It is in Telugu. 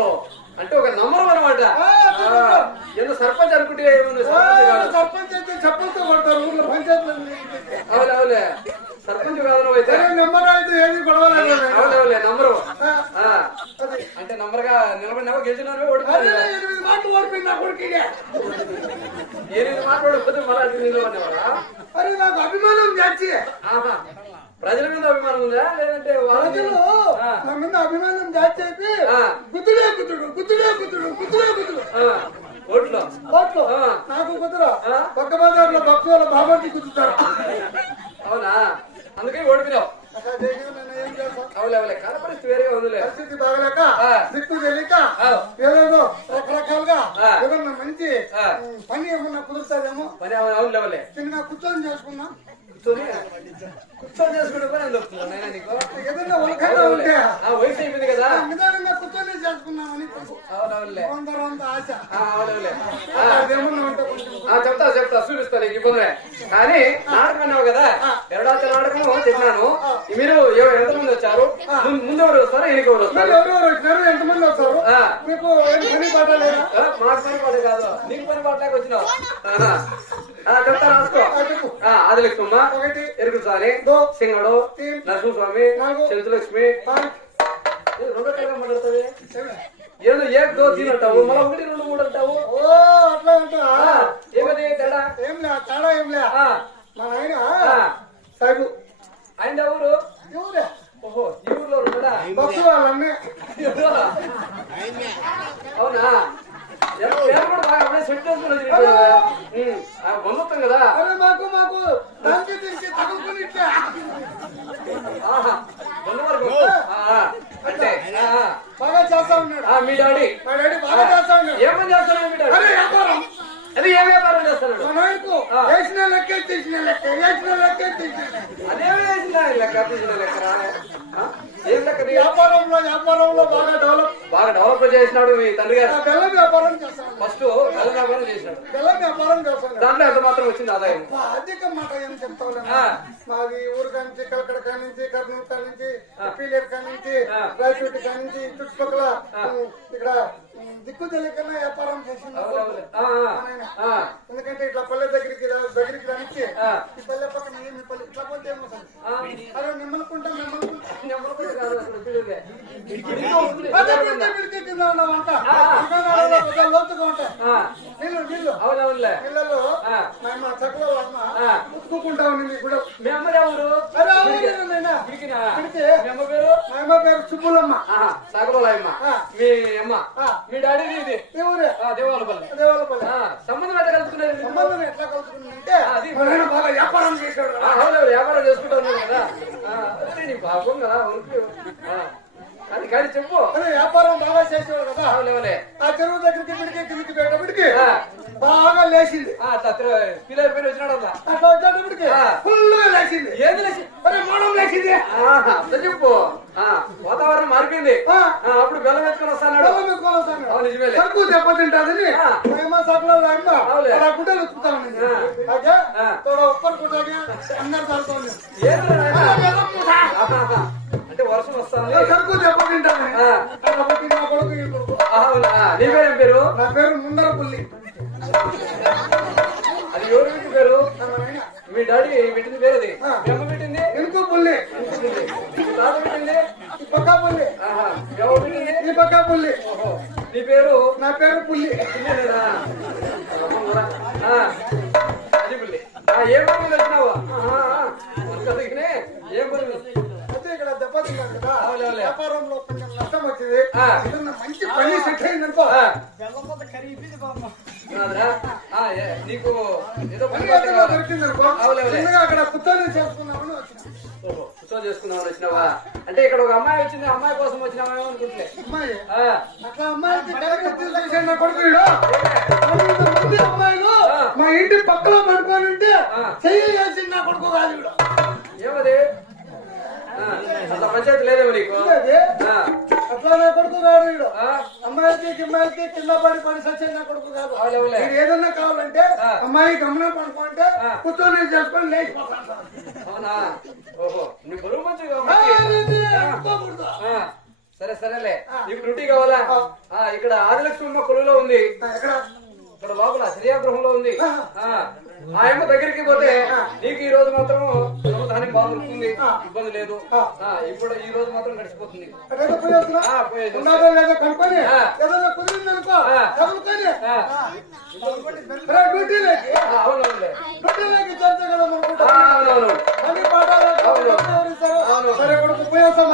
ఓహో అంటే ఒక నంబర్ అనమాట ఏదో సర్పంచ్ అనుకుంటే సర్పంచ్ సర్పంచ్ అయితే చెప్పలతో కొడతారు ఊర్లో పంచాయతీలో అవులే అవులే. సర్పంచ్ కాదు అయితే. నెమ్మరా అయితే ఏది గొడవలేదు అవులే నంబరు అంటే నంబర్గా నిలబడినావా గెలిచినావా అరే ఓడిపోయినా ఎనిమిది మాటలు ఓడిపోయింది నా కొడుకుగా ఏది మాట్లాడకపోతే మళ్ళీ అది నిలబడినవాడా అరే నాకు అభిమానం ప్రజల మీద అభిమానం ఉందా? లేదంటే వాళ్ళ మీద? ప్రజలు ఆ, నా మీద అభిమానం చేసి. గుద్దుడే గుద్దుడు గుద్దుడే గుద్దుడు గుద్దుడే గుద్దుడు ఓట్లో కోట్లు ఆ. నాకు కుదరా. పక్క బజార్లో భక్తుల బాబాజీ కుదురుతారు అవునా? అందుకే ఓడిపోయినావు ఏం చేస్తాం అవులే అవులే కాల పరిస్థితి వేరేగా ఉందిలే పరిస్థితి బాగలేక ఆ. దిక్కు తెలియక ఆ. ఏదేదో రకరకాలుగా ఆ. ఏదన్నా మంచి ఆ. ఉమ్, పని ఏమన్నా కుదురుతాదేమో పని అవును అవునులే అవునులే చిన్నగా కూర్చొని చేసుకున్నా కూర్చొని కూర్చొని చేసుకుంటే పని ఎంత వస్తుందా ఉలకైనా ఉంటే వయసు అయిపోయింది కదా నిదానంగా కూర్చొని చేసుకున్నామని అవునవునులే అందరూ అంత ఆశ ఆ, చెప్తా చెప్తా చూపిస్తా నీకు ఇబ్బంది కానీ నాటకం అన్నావు కదా ఎరడాచ నాటకం చెప్పినాను మీరు ఎవ- ఎంతమంది వచ్చారు ముందు- ఎవరు వస్తారు ఈయనకి ఎవరు మీరు వస్తారు ఎవరెవరు వచ్చినారు ఎంతమంది వస్తారు మీకు పని పాట లేదా మాకు పని పాట కాదు నీకు పని పాట లేక వచ్చినావు చెప్తా రాసుకో. ఆదిలక్ష్మమ్మ ఒకటి ఎరుకుడు సారి సింగడు నరసింహస్వామి ఏ, రెండో టైం మాట్లాడుతుంది. ఏదో ఏ దో తీన్ అంటావు. మళ్ళీ ఒకటి రెండు మూడు అంటావు. ఓ అట్లా అంటా ఆ, ఏమది తేడా? ఏం లే తేడా ఏం లే. మా నాయన? ఆ. సాగు ఆయన ఎవరు? ఎవరే? ఓహో ఈ ఊర్లో ఉన్నాడా? బస్సు వాళ్ళన్నీ ఎవరా? అవునా? ఎవరు? పేరు కూడా బాగా అప్పుడే సెట్ చేసుకుని బంధుత్వం కదా. మాకు దానికి దీనికి తగులుకుని ఇట్లా అంటే. బాగా చేస్తా ఉన్నాడు మీ డాడీ మా డాడీ బాగా చేస్తా ఉన్నాడు ఏం పని చేస్తున్నాడు మీ డాడీ అరే వ్యాపారం అది ఏ వ్యాపారం చేస్తున్నాడు మా నాయనకు ఆ. వేసిన లెక్క తీసిన లెక్క వేసిన లెక్క తీసిన లెక్క. అదే వేసిన లెక్క తీసిన లెక్క రాలే. ఆ? ఏం లెక్క నీ? వ్యాపారంలో వ్యాపారంలో బాగా డెవలప్ బాగా డెవలప్ చేసినాడు మీ తండ్రి గారు బెల్లం వ్యాపారం చేస్తాను. ఫస్ట్ కళ్ళ వ్యాపారం చేసినాడు. బెల్లం వ్యాపారం చేస్తాను. దాంట్లో ఎంత మాత్రం వచ్చింది ఆదాయం? అధిక మాట ఏం చెప్తావు. మాది ఊరు కానించి కలకడ కానించి కర్నూలు కానించి పీలేరు కానించి. రాయచోటి కానించి చుట్టుపక్కల ఇక్కడ దిక్కు తెలియకన్నా వ్యాపారం చేసింది. ఎందుకంటే ఇట్లా పల్లె దగ్గరికి దగ్గరికి రానిచ్చి. ఈ పల్లె పక్కన ఏమి పల్లె ఇట్లా పోతే. అరే నెంబర్ కూడా కాదు లోతుగా ఉంటాయి నీళ్ళు నీళ్ళు అవునవునులే. నీళ్ళలో. మా చక్కల అమ్మ. ఉతుక్కుంటా ఉంది కూడా మీ అమ్మ ఎవరు? అరే అవును అమ్మ పేరు సుబ్బులమ్మ. ఆ. మీ అమ్మ. మీ డాడీది ఇది ఆ, దేవాలపల్లి. దేవాలపల్లి. సంబంధం ఎట్లా కలుపుకునేది సంబంధం ఎట్లా కలుసుకుందంటే ఆ, అది బాగా వ్యాపారం చేశాడు వ్యాపారం చేసుకుంటా ఉన్నాను కదా. అదే నీ పాపం కదా అది కానీ చెప్పు. అదే వ్యాపారం బాగా చేసేవాడు కదా. ఆ చెరువు దగ్గరికి పిడికి కిందికి పెట్టేప్పటికి ఆ. బాగా లేచింది. పిల్లల పేరు వచ్చినాడు అట్లా. వచ్చేటప్పటికి ఆ. ఫుల్గా లేచింది. ఏది లేచి అరే మోడం లేచింది. చెప్పు. వాతావరణం మారిపోయింది. అప్పుడు బెల్లం ఎత్తుకొని వస్తాడు వస్తాను. సరుకు దెబ్బతింటాదని గుడ్డలు. అదే. తోడ ఉప్పర్ కుట్టాగే అందరు? ఆహాహా. అంటే వర్షం వస్తుంది. సరుకు దెబ్బతింటాను నా పేరేం పేరు? నా పేరు ముందర పుల్లి అది ఎవరి పేరు. మీ డాడీ పెట్టింది. మీ అమ్మ పెట్టింది? ఇంకో పుల్లి? తాత పెట్టింది? పక్క పుల్లి ఈ పక్క పుల్లి ఓహో నీ పేరు? నా పేరు పుల్లి అది పిల్లి. ఏ పని మీద వచ్చినావా ఏ పని మీద? అయితే ఇక్కడ దెబ్బతిన్నాను కదా. వ్యాపారంలో కొంచెం నష్టం వచ్చింది. మంచి పని సెట్ అయిందనుకో. నీకు ఏదో పని? దొరికిందనుకో. అక్కడ కూర్చొని చేసుకున్నామని ఉత్సవం చేసుకుందామని వచ్చినావా? అంటే ఇక్కడ ఒక అమ్మాయి వచ్చింది అమ్మాయి కోసం వచ్చినామేమో అనుకుంటులే అమ్మాయి? అట్లా కొడుకు అమ్మాయిలు ఆ. మా ఇంటి పడుకొని ఉంటే నా కొడుకు కాదు. ఏమది? అంత పంచాయతీ లేదేమో నీకు? అట్లా నా కొడుకు అమ్మాయికి గిమ్మాయికి కింద పడి పడి సచ్చే నా కొడుకు కాదు. మీరు ఏదన్నా కావాలంటే. అమ్మాయి గమనం పడుకుంటే. కూర్చొని చేసుకొని లేచిపోతాను అవునా? ఓహో బరువు సరే సరేలే. నీకు డ్యూటీ కావాలా? ఇక్కడ ఆదిలక్ష్మి కొలువులో ఉంది. ఇక్కడ లోపల శ్రీయాగృహంలో ఉంది. ఆ. ఆ ఆ అమ్మ దగ్గరికి పోతే నీకు ఈ రోజు మాత్రం దానికి బాగుంటుంది. ఇబ్బంది లేదు. ఇప్పుడు ఈ రోజు మాత్రం గడిచిపోతుంది. ఎక్కడైనా సరే కొడుకు పోయేస్తాం